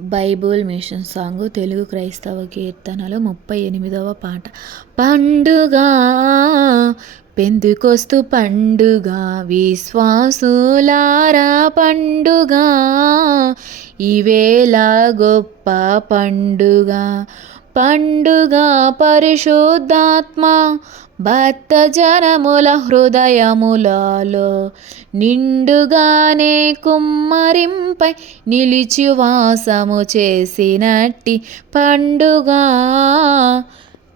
Bible machine song Telugu క్రైస్తవ కీర్తనలు ముప్పై ఎనిమిదవ పాట. పండుగ పెందుకొస్తు పండుగ విశ్వాసులారా పండుగ ఈవేళ గొప్ప పండుగ. పండుగ పరిశుద్ధాత్మ భక్త జనముల హృదయములలో నిండుగానే కుమ్మరింపై నిలిచి వాసము చేసినట్టి పండుగ.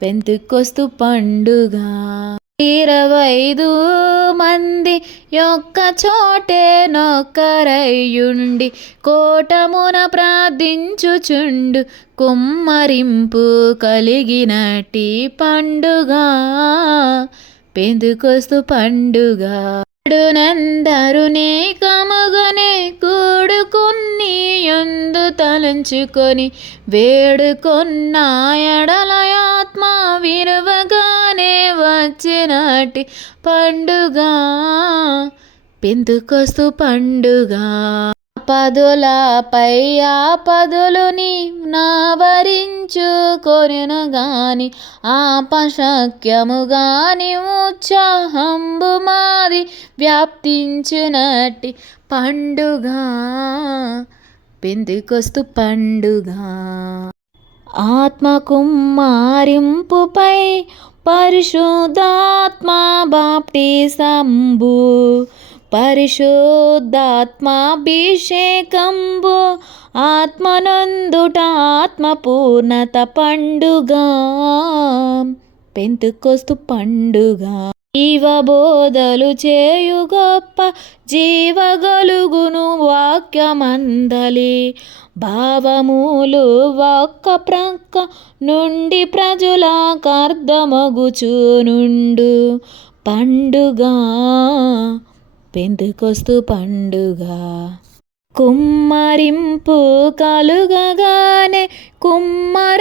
పెంతుకొస్తు పండుగ. ఇరవైదు మంది యొక్క చోటే నొక్కరయ్యుండి కోటమున ప్రార్థించుచుండు కుమ్మరింపు కలిగినటి పండుగ పెందుకొస్తు పండుగ. నందరునే కమగనే కూడుకుని ఎందు తలంచుకొని వేడుకొన్న ఎడలయాత్మ విరవగానే వచ్చినటి పండుగ. పెందుకొస్తు పండుగ. పదులపై ఆ పదులుని నావరించుకొనిన గాని ఆపశక్యము గాని ఉత్సాహంబు మాది వ్యాప్తించినట్టి పండుగ. పెందుకొస్తు పండుగ. ఆత్మ కుమ్మారింపుపై పరిశుద్ధాత్మ బాప్టిసంబు పరిశుద్ధాత్మాభిషేకంబు ఆత్మనందుట ఆత్మ పూర్ణత పండుగ. పెంతుకొస్తు పండుగ. జీవ బోధలు చేయు గొప్ప జీవగలుగును వాక్యమందలి. భావములు ఒక్క ప్రక్క నుండి ప్రజలకర్ధమగుచునుండు పండుగ పెందుకొస్తు పండుగ. కుమ్మరింపు కలుగగానే కుమ్మర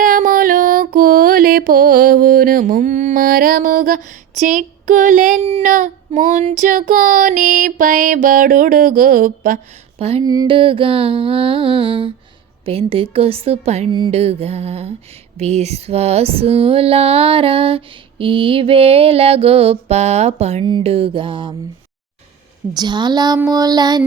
కూలిపోవును ముమ్మరముగా చిక్కులెన్నో ముంచుకొని పైబడు గొప్ప పండుగ పెందుకొస్తు పండుగ విశ్వాసులారా ఈవేళ గొప్ప పండుగ జలములన్నీయు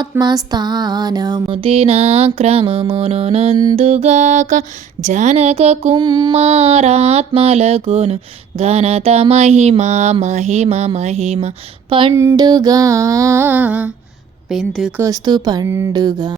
ఆత్మస్థానము దినక్రమమును నందుగాక జనక కుమారాత్మలకును ఘనత మహిమ మహిమ మహిమ పండుగ. పెందుకొస్తు పండుగ.